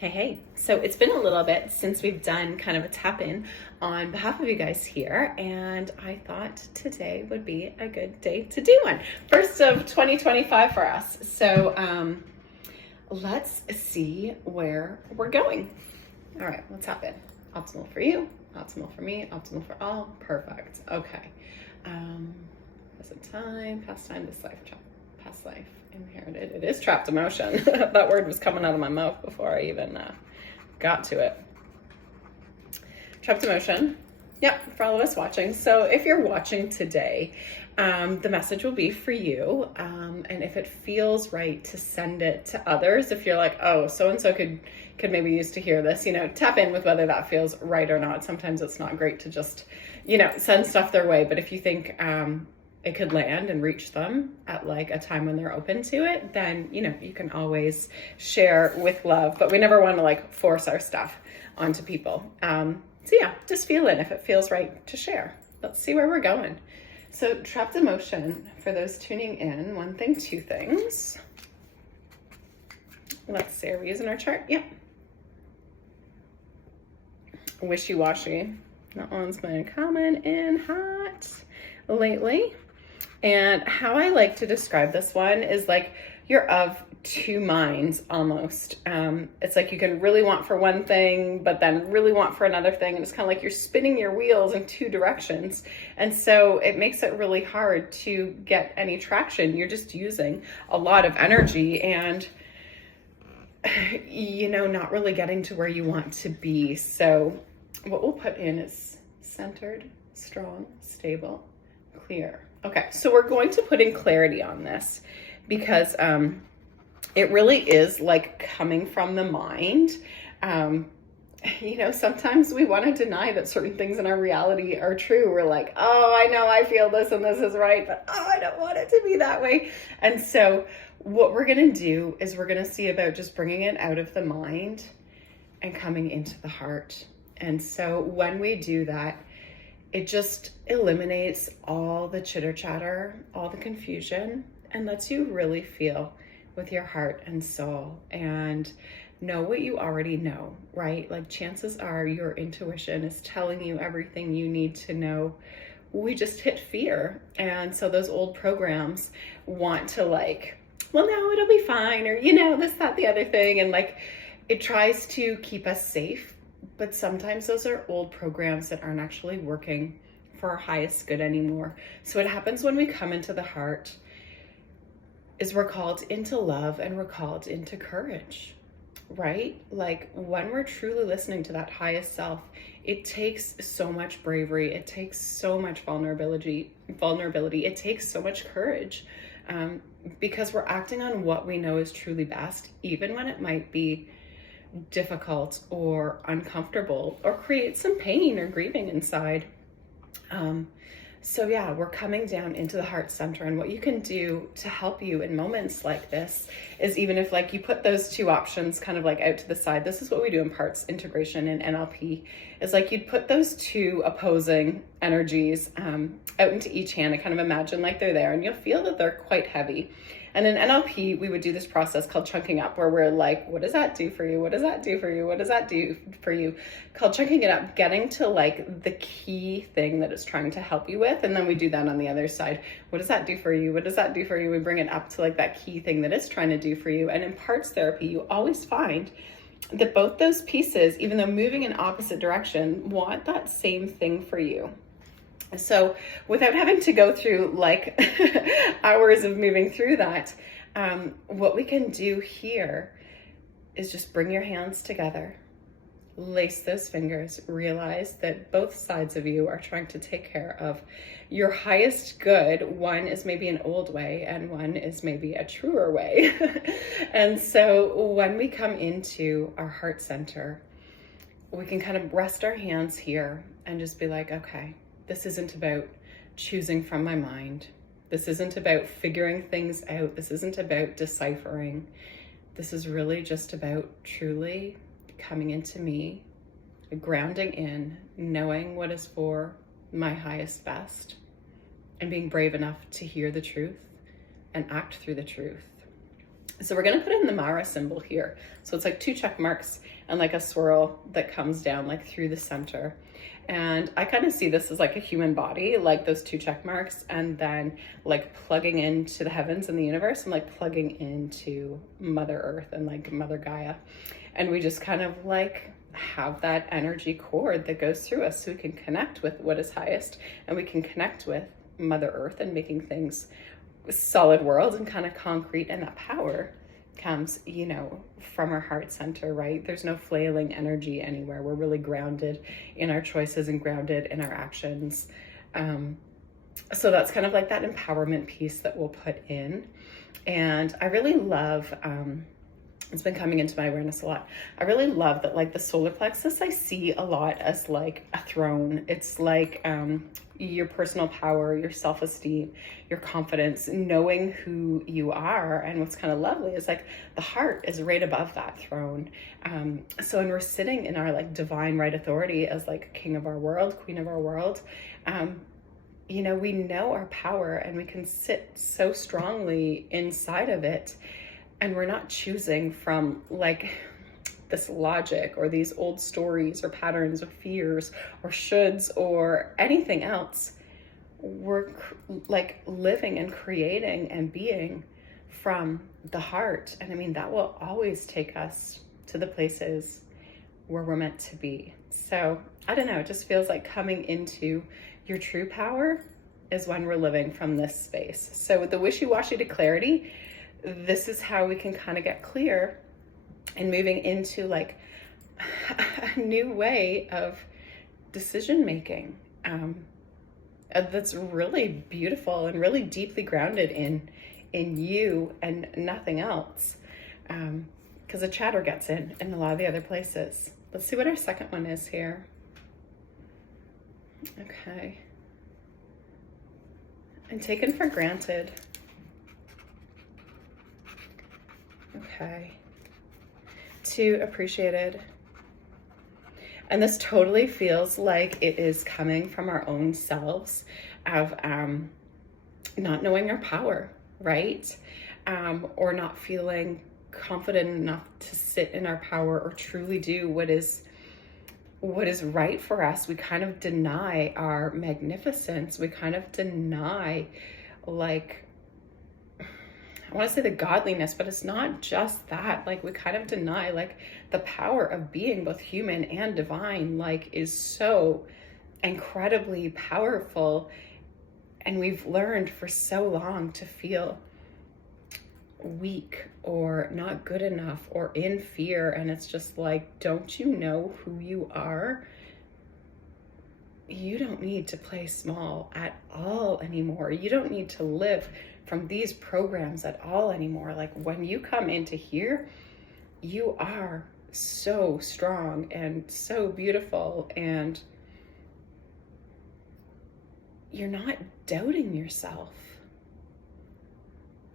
Hey. So it's been a little bit since we've done kind of a tap in on behalf of you guys here, and I thought today would be a good day to do one. First of 2025 for us. So let's see where we're going. All right, let's tap in. Optimal for you, optimal for me, optimal for all. Perfect. Okay. Present time, past time, this life, past life. Inherited. It is trapped emotion. That word was coming out of my mouth before I even got to it. Trapped emotion. Yep, for all of us watching. So if you're watching today, the message will be for you. And if it feels right to send it to others, if you're like, oh, so-and-so could maybe use to hear this, tap in with whether that feels right or not. Sometimes it's not great to just, send stuff their way. But if you think, it could land and reach them at like a time when they're open to it, then, you can always share with love, but we never want to like force our stuff onto people. So yeah, just feel in if it feels right to share. Let's see where we're going. So trapped emotion, for those tuning in, one thing, two things. Let's see, are we using our chart? Yep. Wishy-washy. That one's been coming in hot lately. And how I like to describe this one is like you're of two minds almost. It's like you can really want for one thing, but then really want for another thing. And it's kind of like you're spinning your wheels in two directions. And so it makes it really hard to get any traction. You're just using a lot of energy and, not really getting to where you want to be. So what we'll put in is centered, strong, stable, clear. Okay, so we're going to put in clarity on this because it really is like coming from the mind. Sometimes we want to deny that certain things in our reality are true. We're like, oh, I know I feel this and this is right, but I don't want it to be that way. And so what we're going to do is we're going to see about just bringing it out of the mind and coming into the heart. And so when we do that, it just eliminates all the chitter chatter, all the confusion, and lets you really feel with your heart and soul and know what you already know, right? Like chances are your intuition is telling you everything you need to know. We just hit fear. And so those old programs want to like, well, no, it'll be fine. Or, this, that, the other thing. And like, it tries to keep us safe. But sometimes those are old programs that aren't actually working for our highest good anymore. So what happens when we come into the heart is we're called into love and we're called into courage, right? Like when we're truly listening to that highest self, it takes so much bravery. It takes so much vulnerability. It takes so much courage because we're acting on what we know is truly best, even when it might be difficult or uncomfortable or create some pain or grieving inside. So yeah, we're coming down into the heart center, and what you can do to help you in moments like this is, even if like you put those two options kind of like out to the side, this is what we do in parts integration and NLP, is like you'd put those two opposing energies out into each hand and kind of imagine like they're there, and you'll feel that they're quite heavy. And in NLP, we would do this process called chunking up, where we're like, what does that do for you? What does that do for you? What does that do for you? Called chunking it up, getting to like the key thing that it's trying to help you with. And then we do that on the other side. What does that do for you? What does that do for you? We bring it up to like that key thing that it's trying to do for you. And in parts therapy, you always find that both those pieces, even though moving in opposite direction, want that same thing for you. So without having to go through like hours of moving through that, what we can do here is just bring your hands together, lace those fingers, realize that both sides of you are trying to take care of your highest good. One is maybe an old way and one is maybe a truer way. And so when we come into our heart center, we can kind of rest our hands here and just be like, okay, this isn't about choosing from my mind. This isn't about figuring things out. This isn't about deciphering. This is really just about truly coming into me, grounding in, knowing what is for my highest best, and being brave enough to hear the truth and act through the truth. So we're going to put in the Mara symbol here. So it's like 2 check marks and like a swirl that comes down like through the center. And I kind of see this as like a human body, like those 2 check marks, and then like plugging into the heavens and the universe, and like plugging into Mother Earth and like Mother Gaia. And we just kind of like have that energy cord that goes through us so we can connect with what is highest, and we can connect with Mother Earth and making things solid world and kind of concrete. And that power comes, you know, from our heart center, right? There's no flailing energy anywhere. We're really grounded in our choices and grounded in our actions. So that's kind of like that empowerment piece that we'll put in. And I really love, it's been coming into my awareness a lot. I really love that, like the solar plexus, I see a lot as like a throne. It's like your personal power, your self-esteem, your confidence, knowing who you are. And what's kind of lovely is like the heart is right above that throne. So when we're sitting in our like divine right authority as like king of our world, queen of our world, you know, we know our power and we can sit so strongly inside of it. And we're not choosing from like this logic or these old stories or patterns or fears or shoulds or anything else. We're like living and creating and being from the heart. And I mean, that will always take us to the places where we're meant to be. So I don't know, it just feels like coming into your true power is when we're living from this space. So with the wishy-washy to clarity, this is how we can kind of get clear and moving into like a new way of decision making that's really beautiful and really deeply grounded in you and nothing else, because the chatter gets in a lot of the other places. Let's see what our second one is here. Okay. And taken for granted. Okay. 2 appreciated. And this totally feels like it is coming from our own selves of not knowing our power, right? Or not feeling confident enough to sit in our power or truly do what is right for us. We kind of deny our magnificence. We kind of deny, like, I want to say the godliness, but it's not just that. Like, we kind of deny like the power of being both human and divine, like is so incredibly powerful. And we've learned for so long to feel weak or not good enough or in fear. And it's just like, don't you know who you are? You don't need to play small at all anymore. You don't need to live from these programs at all anymore. Like when you come into here, you are so strong and so beautiful, and you're not doubting yourself.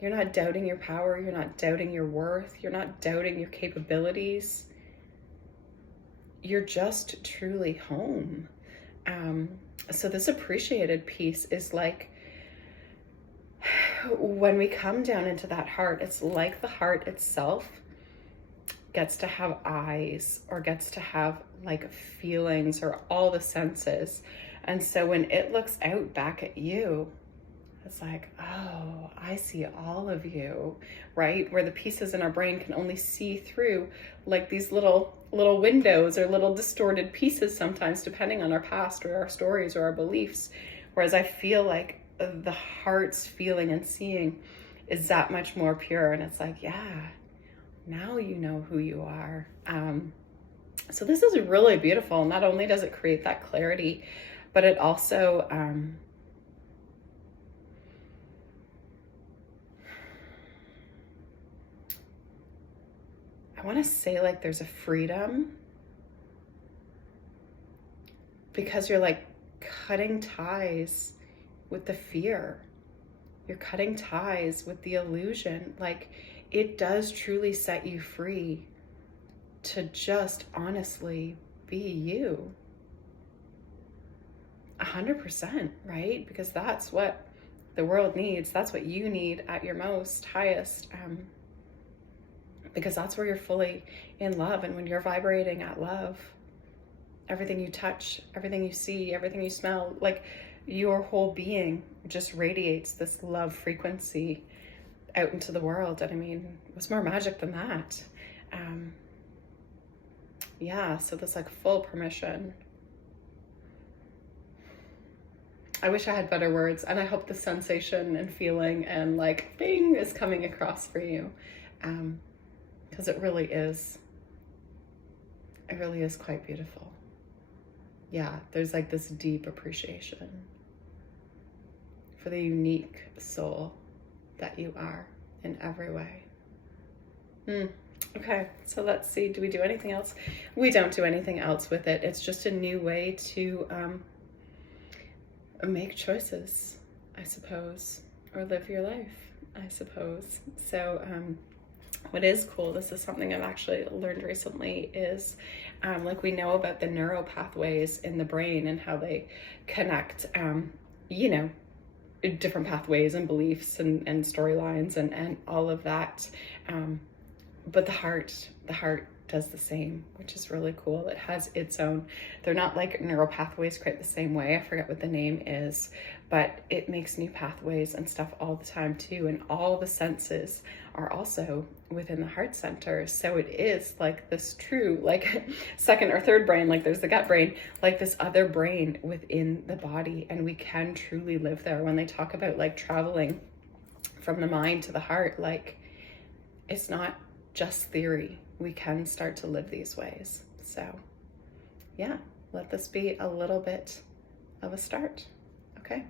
You're not doubting your power. You're not doubting your worth. You're not doubting your capabilities. You're just truly home. So this appreciated piece is like, when we come down into that heart, it's like the heart itself gets to have eyes or gets to have like feelings or all the senses. And so when it looks out back at you, it's like, oh, I see all of you, right? Where the pieces in our brain can only see through like these little windows or little distorted pieces sometimes, depending on our past or our stories or our beliefs. Whereas I feel like the heart's feeling and seeing is that much more pure. And it's like, yeah, now you know who you are. So this is really beautiful. Not only does it create that clarity, but it also, I want to say like there's a freedom, because you're like cutting ties with the fear. You're cutting ties with the illusion. Like it does truly set you free to just honestly be you. 100%, right? Because that's what the world needs. That's what you need at your most highest. because that's where you're fully in love. And when you're vibrating at love, everything you touch, everything you see, everything you smell, like your whole being just radiates this love frequency out into the world. And I mean, what's more magic than that? Yeah, so there's like full permission. I wish I had better words, and I hope the sensation and feeling and like bing is coming across for you, because it really is quite beautiful. Yeah, there's like this deep appreciation for the unique soul that you are in every way. Okay, so let's see, do we do anything else? We don't do anything else with it. It's just a new way to make choices, I suppose, or live your life, I suppose. So what is cool, this is something I've actually learned recently, is like we know about the neural pathways in the brain and how they connect, you know, different pathways and beliefs and storylines and all of that. But the heart does the same, which is really cool. It has its own, they're not like neural pathways quite the same way. I forget what the name is, but it makes new pathways and stuff all the time too. And all the senses are also within the heart center. So it is like this true, like second or third brain, like there's the gut brain, like this other brain within the body. And we can truly live there. When they talk about like traveling from the mind to the heart, like it's not just theory. We can start to live these ways. So yeah, let this be a little bit of a start. Okay,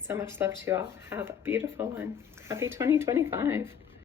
so much love to you all. Have a beautiful one. Happy 2025.